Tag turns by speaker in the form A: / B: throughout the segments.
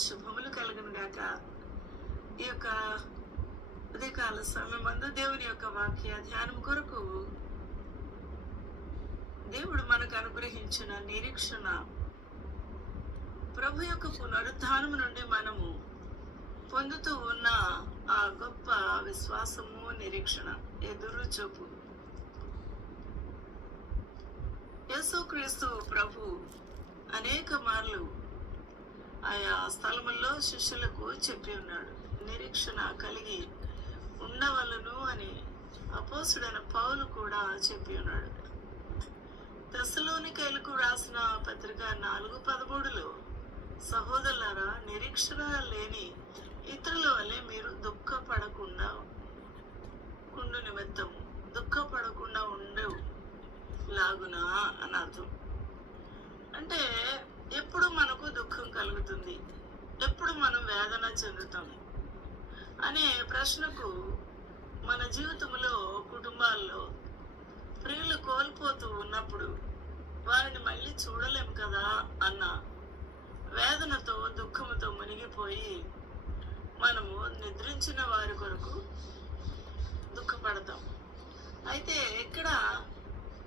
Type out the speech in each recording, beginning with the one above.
A: శుభములు కలుగును గాక. ఈ యొక్క ఉదయకాల సమయం మందు దేవుని యొక్క వాక్య ధ్యానం కొరకు దేవుడు మనకు అనుగ్రహించిన నిరీక్షణ ప్రభు యొక్క పునరుద్ధానం నుండి మనము పొందుతూ ఉన్న ఆ గొప్ప విశ్వాసము నిరీక్షణ ఎదురు చూపు. యేసుక్రీస్తు ప్రభు అనేక మార్లు ఆయా స్థలముల్లో శిష్యులకు చెప్పి ఉన్నాడు. నిరీక్షణ కలిగి ఉండవలను అని అపోసుడైన పౌలు కూడా చెప్పి ఉన్నాడు. దశలోనికైలకు రాసిన పత్రిక నాలుగు పదమూడులో సహోదరులారా నిరీక్షణ లేని ఇతరుల వల్లే మీరు దుఃఖపడకుండా కుండు నిమిత్తం దుఃఖపడకుండా ఉండవు లాగునా అని అర్థం. అంటే ఎప్పుడు మనకు దుఃఖం కలుగుతుంది? ఎప్పుడు మనం వేదన చెందుతాం? అనే ప్రశ్నకు మన జీవితంలో కుటుంబాల్లో ప్రియులు కోల్పోతూ ఉన్నప్పుడు వారిని మళ్ళీ చూడలేము కదా అన్న వేదనతో దుఃఖంతో మునిగిపోయి మనము నిద్రించిన వారి కొరకు దుఃఖపడతాం. అయితే ఇక్కడ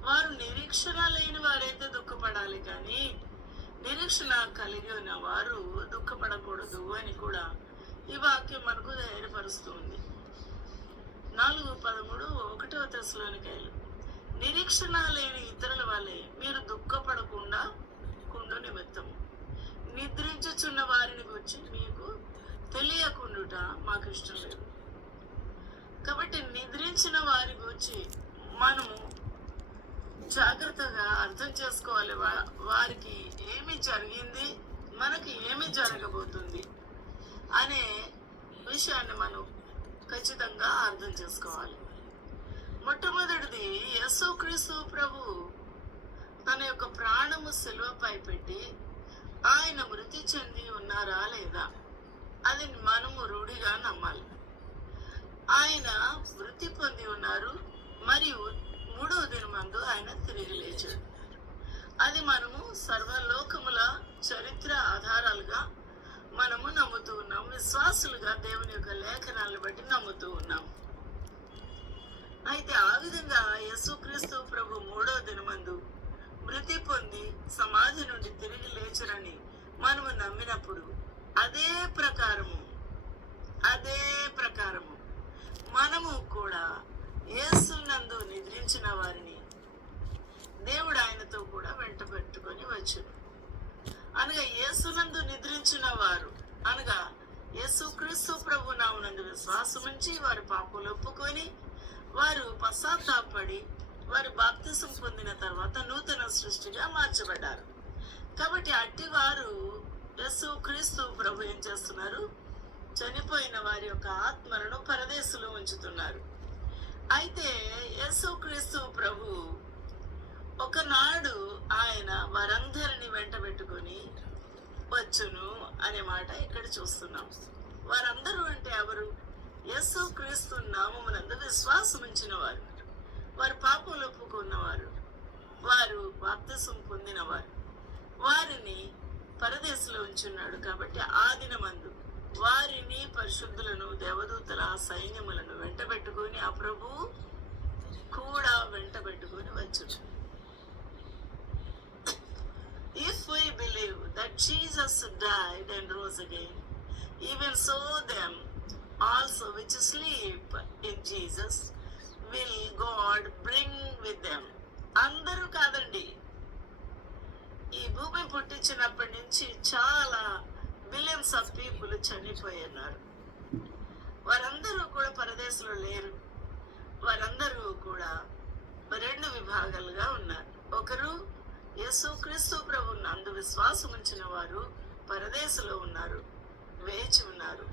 A: వారు నిరీక్షణ లేని వారైతే దుఃఖపడాలి కానీ నిరీక్షణ కలిగి ఉన్న వారు దుఃఖపడకూడదు అని కూడా ఈ వాక్యం మనకు ధైర్యపరుస్తుంది. నాలుగు పదమూడు ఒకటవ దశలోని కాయలు నిరీక్షణ లేని ఇతరుల వల్లే మీరు దుఃఖపడకుండా కుండు నిమిత్తం. నిద్రించుచున్న వారిని గురించి మీకు తెలియకుండుట మాకు ఇష్టం లేదు. కాబట్టి నిద్రించిన వారి గురించి మనము జాగ్రత్తగా అర్థం చేసుకోవాలి. వా- వారికి ఏమి జరిగింది? మనకి ఏమి జరగబోతుంది? అనే విషయాన్ని మనం ఖచ్చితంగా అర్థం చేసుకోవాలి. మొట్టమొదటిది యేసుక్రీస్తు ప్రభు తన యొక్క ప్రాణము సెలవుపై పెట్టి ఆయన మృతి చెంది ఉన్నారా లేదా? అది మనము రూఢిగా నమ్మాలి. ఆయన మృతి పొంది ఉన్నారు మరియు మూడవ దినమందు ఆయన తిరిగి లేచాడు అది మనము సర్వలోకముల చరిత్ర ఆధారాలుగా మనము నమ్ముతూ ఉన్నాం. విశ్వాసులుగా దేవుని యొక్క లేఖనాలను బట్టి నమ్ముతూ ఉన్నాం. అయితే ఆ విధంగా యేసుక్రీస్తు ప్రభు మూడవ దినమందు మృతి పొంది సమాధి నుండి తిరిగి లేచరని మనము నమ్మినప్పుడు అదే ప్రకారము అదే ప్రకారము మనము కూడా యేసునందు నిద్రించిన వారిని దేవుడు ఆయనతో కూడా వెంట పెట్టుకొని వచ్చును అనగా యేసునందు నిద్రించిన వారు అనగా యేసుక్రీస్తు ప్రభు నామునందు విశ్వాసముంచి వారి పాపలు ఒప్పుకొని వారు పశ్చాత్తాపడి వారు బాప్తిసం పొందిన తర్వాత నూతన సృష్టిగా మార్చబడ్డారు. కాబట్టి అట్టి వారు యేసు క్రీస్తు ప్రభు ఏం చేస్తున్నారు? చనిపోయిన వారి యొక్క ఆత్మలను పరదేశంలో ఉంచుతున్నారు. అయితే యేసుక్రీస్తు ప్రభు ఒకనాడు ఆయన వారందరిని వెంట పెట్టుకొని వచ్చును అనే మాట ఇక్కడ చూస్తున్నాం. వారందరూ అంటే ఎవరు? యేసు క్రీస్తు నామమునందు విశ్వాసం ఉంచిన వారు వారు పాపంలో ఒప్పుకున్నవారు. వారు బాప్తిసం పొందినవారు. వారిని పరదేశంలో ఉంచున్నాడు కాబట్టి ఆ దినమందు వారిని పరిశుద్ధులను దేవదూతల సైన్యములను వెంటబెట్టుకొని ఆ ప్రభు కూడా వెంటబెట్టుకొని వచ్చు if we believe that Jesus died and rose again even so them also which sleep in Jesus will God bring with them అందరూ కాదండి. ఈ భూమి పుట్టించినప్పటి నుంచి చాలా బిలియన్స్ ఆఫ్ పీపుల్ చనిపోయి ఉన్నారు వారందరూ కూడా పరదేశంలో లేరు. వారందరూ కూడా రెండు విభాగాలుగా ఉన్నారు. ఒకరు యేసుక్రీస్తు ప్రభు నందు విశ్వాసం ఉంచిన వారు పరదేశంలో ఉన్నారు వేచి ఉన్నారు.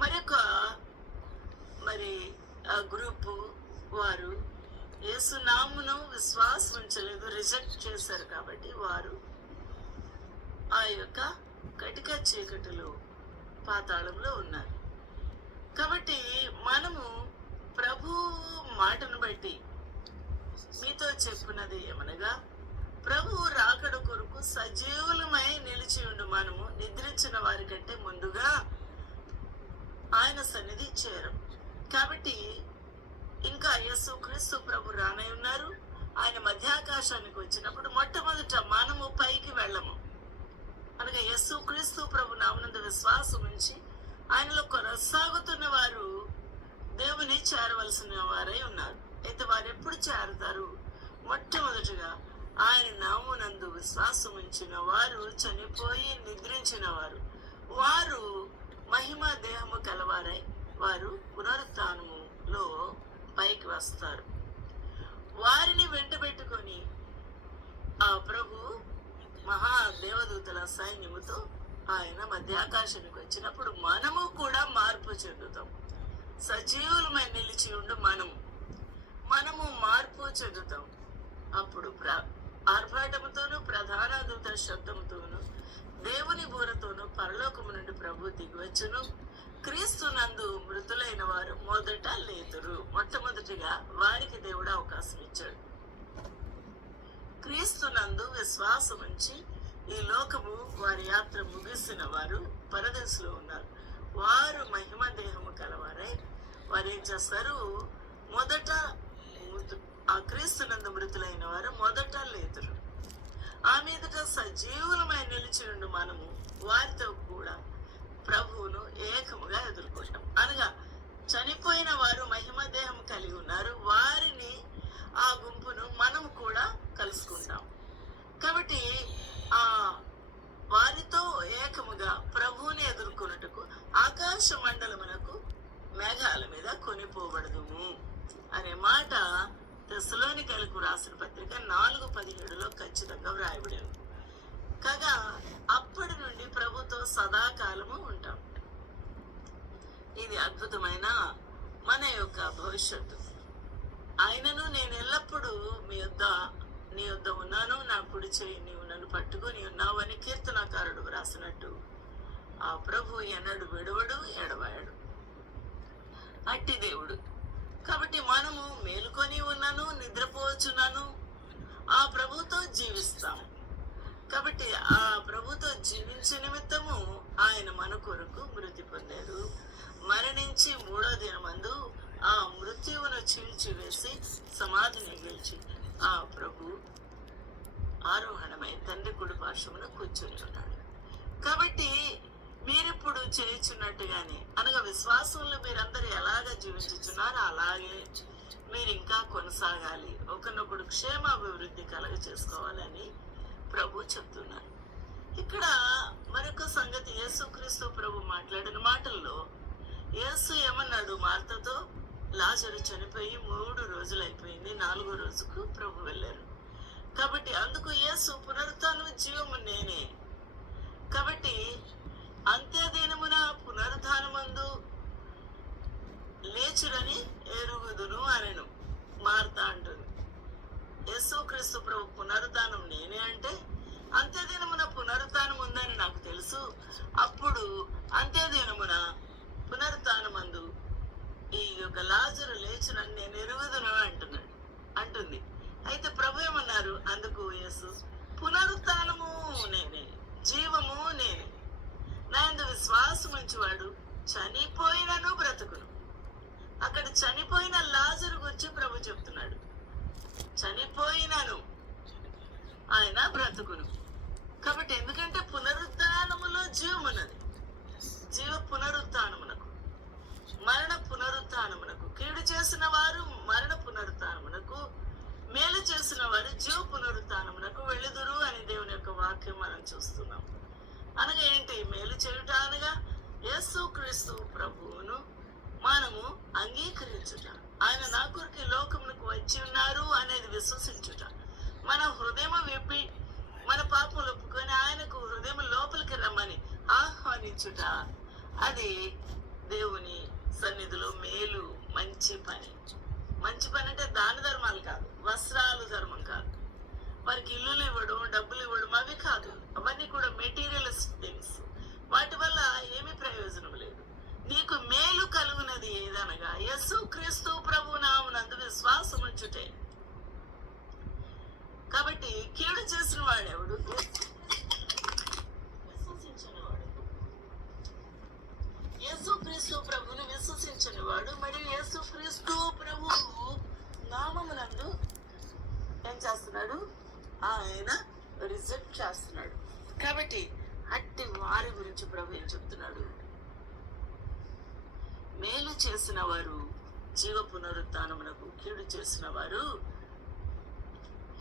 A: మరొక మరి ఆ గ్రూపు వారు యేసునామును విశ్వాసం ఉంచలేదు రిజెక్ట్ చేశారు కాబట్టి వారు ఆ యొక్క కటిక చీకటిలో పాతాళంలో ఉన్నారు. కాబట్టి మనము ప్రభు మాటను బట్టి మీతో చెప్పున్నది ఏమనగా ప్రభు రాకడ కొరకు సజీవులమై నిలిచి ఉండు మనము నిద్రించిన వారి కంటే ముందుగా ఆయన సన్నిధి చేరం. కాబట్టి ఇంకా అయ్యసు క్రీస్తు ప్రభు రానై ఉన్నారు. ఆయన మధ్యాకాశానికి వచ్చినప్పుడు మొట్టమొదట మనము పైకి వెళ్ళము. అనగా యస్సు క్రీస్తు ప్రభు నామనందు విశ్వాసం ఉంచి ఆయనలో కొనసాగుతున్న వారు దేవుని చేరవలసిన వారై ఉన్నారు. అయితే వారు ఎప్పుడు చేరుతారు? మొట్టమొదటిగా ఆయన నామునందు విశ్వాసం ఉంచిన వారు చనిపోయి నిద్రించిన వారు. వారు మహిమ దేహము కలవారై వారు పునరుత్నములో పైకి వస్తారు. వారిని వెంటబెట్టుకొని ఆ ప్రభు మహా దేవదూతల సైన్యముతో ఆయన మధ్యాకాశానికి వచ్చినప్పుడు మనము కూడా మార్పు చెందుతాం. సజీవులమై నిలిచి ఉండు మనము. మనము మార్పు చెందుతాం. అప్పుడు ప్ర ఆర్భాటముతోనూ ప్రధాన దూత శబ్దముతోనూ దేవుని బూరతోనూ పరలోకము నుండి ప్రభు దిగివచ్చును. క్రీస్తు నందు మృతులైన వారు మొదట లేతురు. మొట్టమొదటిగా వారికి దేవుడు అవకాశం ఇచ్చాడు. క్రీస్తు నందు విశ్వాసం ఉంచి ఈ లోకము వారి యాత్ర ముగిసిన వారు పరదశలో ఉన్నారు. వారు మహిమ దేహము కలవారై వారు ఏం చేస్తారు? మొదట ఆ క్రీస్తునందు మృతులైన వారు మొదట లేదురు ఆ మీదట సజీవులమై నిలిచినుండు మనము వారితో కూడా ప్రభువును ఏకముగా ఎదుర్కొంటాం. అనగా చనిపోయిన వారు మహిమ దేహం కలిగి ఉన్నారు. వారిని ఆ గుంపును మనము కూడా కలుసుకుంటాం. కాబట్టి ఆ వారితో ఏకముగా ప్రభువుని ఎదుర్కొనుటకు ఆకాశ మండలమునకు మేఘాల మీద కొనిపోబడదుము అనే మాట దశలోని కలుగు రాసిన పత్రిక నాలుగు పదిహేడులో ఖచ్చితంగా వ్రాయబడి కాగా అప్పటి నుండి ప్రభుతో సదాకాలము ఉంటాం. ఇది అద్భుతమైన మన యొక్క భవిష్యత్తు. ఆయనను నేను ఎల్లప్పుడూ మీ యొద్ద నీ యొద్ద ఉన్నాను నా కుడి చేయి నీవు నన్ను పట్టుకొని ఉన్నావు అని కీర్తనాకారుడు వ్రాసినట్టు. ఆ ప్రభు ఎన్నడు విడవడు ఎడవాడు అట్టి దేవుడు. కాబట్టి మనము మేలుకొని ఉన్నాను నిద్రపోవచ్చున్నాను ఆ ప్రభుతో జీవిస్తాము. కాబట్టి ఆ ప్రభుతో జీవించే నిమిత్తము ఆయన మన కొరకు మృతి పొందారు. మరణించి మూడో దినమందు ఆ మృత్యువును చీల్చివేసి సమాధిని గెలిచి ఆ ప్రభు ఆరోహణమై తండ్రి కుడి పార్శ్వమున కూర్చొని ఉన్నాడు కాబట్టి మీరిప్పుడు చేయుచున్నట్టుగానే అనగా విశ్వాసంలో మీరందరూ ఎలాగ జీవించుచున్నారో అలాగే మీరు ఇంకా కొనసాగాలి. ఒకరినొకడు క్షేమాభివృద్ధి కలగ చేసుకోవాలని ప్రభు చెప్తున్నారు ఇక్కడ మరొక సంగతి యేసుక్రీస్తు ప్రభు మాట్లాడిన మాటల్లో యేసు ఏమన్నాడు? మార్తతో లాజరు చనిపోయి మూడు రోజులు అయిపోయింది. నాలుగో రోజుకు ప్రభు వెళ్ళారు. కాబట్టి అందుకు యేసు పునరుత్థానం జీవము నేనే కాబట్టి అంత్యదినమున పునరుద్ధానమందు లేచుడని ఎరుగుదును అనెను మార్త అంటుంది యేసుక్రీస్తు ప్రభు పునరుద్ధానం నేనే అంటే అంత్యదినమున పునరుద్ధానం ఉందని నాకు తెలుసు అప్పుడు అంత్యదినమున పునరుద్ధానమందు ఈ యొక్క లాజరు లేచునని నేను ఎరుగుదును అంటున్నాడు అంటుంది అయితే ప్రభు ఏమన్నారు అందుకు యేసు పునరుత్నము నేనే జీవము నేనే నా యందు విశ్వాసం ఉంచువాడు చనిపోయినను బ్రతుకును అక్కడ చనిపోయిన లాజరు గురించి ప్రభు చెప్తున్నాడు చనిపోయినను ఆయన బ్రతుకును కాబట్టి ఎందుకంటే పునరుద్ధానములో జీవమున్నది జీవ పునరుత్నమునకు మరణ పునరుత్నమునకు కీడు చేసిన వారు మరణ పునరుత్నమునకు మేలు చేసిన వారు జీవ పునరుత్నమునకు వెళ్ళుదురు అని దేవుని యొక్క వాక్యం మనం చూస్తున్నాం. అనగా ఏంటి? మేలు చేయుట అనగా యేసు క్రీస్తు ప్రభువును మనము అంగీకరించుట. ఆయన నా కొరకు లోకమునకు వచ్చి ఉన్నారు అనేది విశ్వసించుట. మన హృదయం విప్పి మన పాపములు ఒప్పుకొని ఆయనకు హృదయం లోపలికి రమ్మని ఆహ్వానించుట. అది దేవుని సన్నిధిలో మేలు మంచి పని. మంచి పని అంటే దాన ధర్మాలు కాదు వస్త్రాలు ధర్మం కాదు. వారికి ఇల్లులు అవి కాదు అవన్నీ కూడా మెటీరియలిస్ట్ థింగ్స్ వాటి వల్ల ఏమి ప్రయోజనం లేదు. నీకు మేలు కలుగునది ఏదనగా యస్సు క్రీస్తు ప్రభు నామునందు విశ్వాసం ఉంచుటే. కాబట్టి కీడు చేసిన వాడెవడు? విశ్వసించిన వాడు యేసు క్రీస్తు ప్రభుని విశ్వసించని వాడు మరియు యేసు క్రీస్తు ప్రభు నామమునందు ఏం చేస్తున్నాడు? ఆయన రిజెక్ట్ చేస్తున్నాడు. కాబట్టి అట్టి వారి గురించి ప్రభు ఏం చెప్తున్నాడు? మేలు చేసిన వారు జీవ పునరుత్నమునకు కీడు చేసిన వారు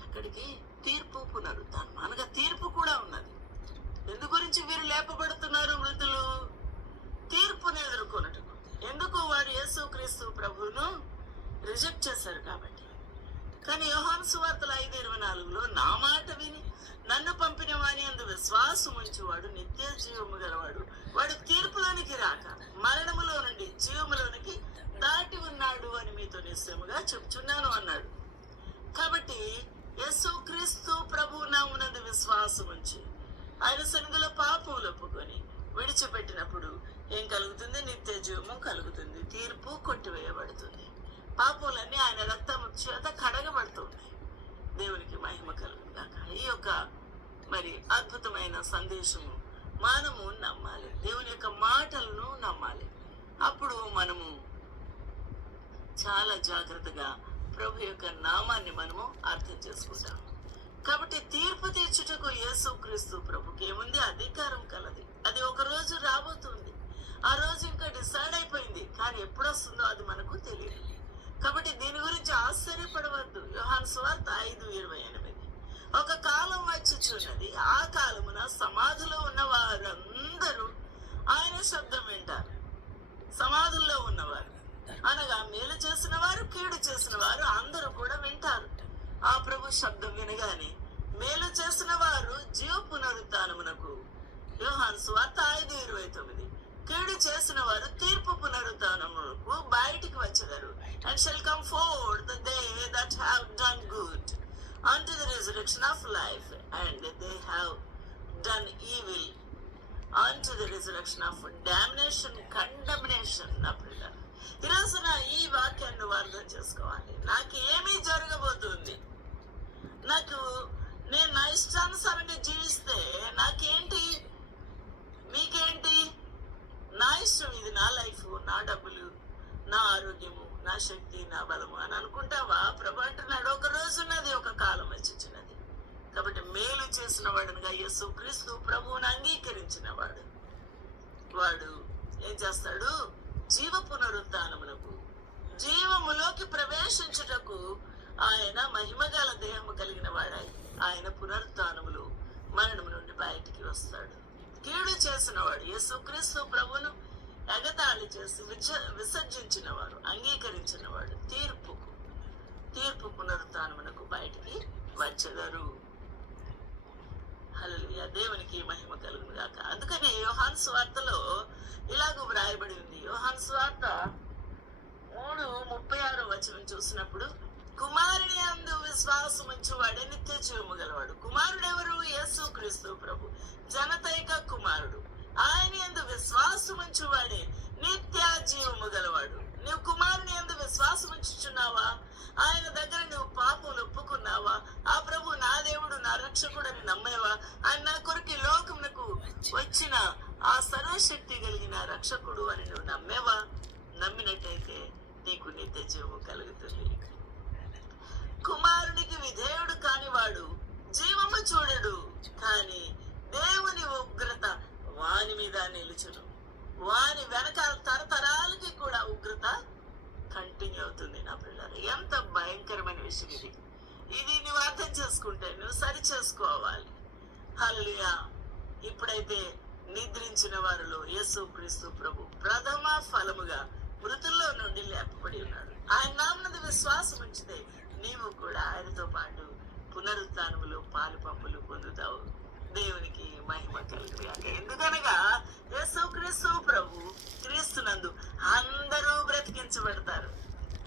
A: అక్కడికి తీర్పు పునరుత్నం అనగా తీర్పు కూడా ఉన్నది. ఎందు గురించి వీరు లేపబడుతున్నారు మృతులు? తీర్పును ఎదుర్కొన్నట్టుకు ఎందుకు వారు యేసుక్రీస్తు ప్రభువును రిజెక్ట్ చేశారు కాబట్టి? కానీ యోహాన్ సువార్తల ఐదు ఇరవై నాలుగులో నా మాట విని నన్ను పంపిన వాని అందు విశ్వాసం ఉంచేవాడు నిత్య జీవము గలవాడు. వాడు తీర్పులోనికి రాక మరణములో నుండి జీవములోనికి దాటి ఉన్నాడు అని మీతో నిశ్చయముగా చెప్తున్నాను అన్నాడు. కాబట్టి యేసు క్రీస్తు ప్రభు నామునందు విశ్వాసం ఉంచి ఆయన సన్నిధిలో పాపములు ఒప్పుకొని విడిచిపెట్టినప్పుడు ఏం కలుగుతుంది? నిత్య జీవము కలుగుతుంది. తీర్పు కొట్టివేయబడుతుంది. పాపములన్నీ ఆయన రక్తము చేత కడగబడుతుంది. దేవునికి మహిమ కలుగుగాక ఈ యొక్క మరి అద్భుతమైన సందేశము మనము నమ్మాలి. దేవుని యొక్క మాటలను నమ్మాలి. అప్పుడు మనము చాలా జాగ్రత్తగా ప్రభు యొక్క నామాన్ని మనము అర్థం చేసుకుంటాం. కాబట్టి తీర్పు తీర్చుటకు యేసుక్రీస్తు ప్రభుకి ఏముంది? అధికారం కలది. అది ఒక రోజు రాబోతుంది. ఆ రోజు ఇంకా డిసైడ్ అయిపోయింది. కానీ ఎప్పుడు వస్తుందో అది మనకు తెలియదు. కాబట్టి దీని గురించి ఆశ్చర్యపడవద్దు. యోహాన్ స్వార్థ ఐదు ఇరవై ఎనిమిది. ఒక కాలం వచ్చుచున్నది. ఆ కాలమున సమాధిలో ఉన్న వారందరూ ఆయన శబ్దం వింటారు. సమాధుల్లో ఉన్నవారు. అనగా మేలు చేసిన వారు కీడు చేసిన వారు అందరూ కూడా వింటారు. ఆ ప్రభు శబ్దం వినగానే మేలు చేసిన వారు జీవ పునరుత్నమునకు యోహాన్ స్వార్థ ఐదు ఇరవై తొమ్మిది. కీడు చేసిన వారు తీర్పు పునరుత్నమునకు బయటికి వచ్చేదారు and shall come forth the they that have done good unto the resurrection of life and they have done evil unto the resurrection of damnation condemnation. నా పిల్లలు ఈ రోజున ఈ వాక్యాన్ని నువ్వు అర్థం చేసుకోవాలి. నాకు ఏమీ జరగబోతుంది. నాకు నేను నా ఇష్టానుసారంగా జీవిస్తే నాకేంటి మీకేంటి నా ఇష్టం ఇది నా లైఫ్ నా డబ్బులు నా ఆరోగ్యము నా శక్తి నా బలము అని అనుకుంటావా? ప్రభు అంటున్నాడు ఒక రోజు ఉన్నది ఒక కాలం వచ్చినది కాబట్టి మేలు చేసిన వాడునుగా యేసు క్రీస్తు ప్రభువును అంగీకరించిన వాడు. వాడు ఏం చేస్తాడు? జీవ పునరుద్ధానమునకు జీవములోకి ప్రవేశించుటకు ఆయన మహిమగల దేహము కలిగిన వాడాయి ఆయన పునరుద్ధానములు మరణము నుండి బయటికి వస్తాడు. కీడు చేసిన వాడు యేసుక్రీస్తు ప్రభును ఎగతాళి చేసి విచ విసర్జించిన వారు అంగీకరించిన వాడు తీర్పుకు తీర్పు పునరుత్నమునకు బయటికి వచ్చెదరు. హల్లెలూయా. దేవునికి మహిమ కలుగును గాక. అందుకని యోహాన్ స్వార్తలో ఇలాగ వ్రాయబడి ఉంది. యోహాన్ స్వార్త మూడు ముప్పై ఆరు వచనం చూసినప్పుడు కుమారుని అందు విశ్వాసం ఉంచువాడే నిత్య జీవము గలవాడు. కుమారుడు ఎవరు యేసు క్రీస్తు ప్రభు. జనతైక కుమారుడు. ఆయన ఎందు విశ్వాసం ఉంచువాడే నిత్య జీవము గలవాడు. నువ్వు కుమారుని ఎందు విశ్వాసం ఉంచుచున్నావా ఆయన దగ్గర నువ్వు పాపం ఒప్పుకున్నావా? ఆ ప్రభు నా దేవుడు నా రక్షకుడు అని నమ్మేవా? ఆయన నా కొరకు లోకమునకు వచ్చిన ఆ సర్వశక్తి కలిగిన రక్షకుడు అని నువ్వు నమ్మేవా? నమ్మినట్టయితే నీకు నిత్య జీవం కలుగుతుంది. విధేయుడు కానివాడు జీవము చూడడు. కాని దేవుని ఉగ్రత వాని మీద నిలుచును. వాని వెనకాల తరతరాలకి కూడా ఉగ్రత కంటిన్యూ అవుతుంది నా పిల్లలు. ఎంత భయంకరమైన విషయం ఇది. ఇది నువ్వు అర్థం చేసుకుంటే నువ్వు సరి చేసుకోవాలి. హల్లియా ఇప్పుడైతే నిద్రించిన వారిలో యేసు క్రీస్తు ప్రభు ప్రథమ ఫలముగా మృతుల్లో నుండి లేపబడి ఉన్నాడు. ఆయన నామనది విశ్వాసం ఉంచితే నీవు కూడా ఆయనతో పాటు పునరుత్నములు పాలు పంపులు పొందుతావు. దేవునికి మహిమ కలుగుగాక ఎందుకనగా యేసు క్రీస్తు ప్రభు క్రీస్తునందు అందరూ బ్రతికించబడతారు.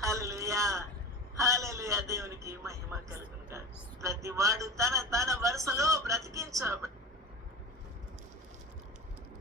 A: హలలుయా హలలుయా దేవునికి మహిమ కలుగునుగా ప్రతి వాడు తన తన వరుసలో బ్రతికించబ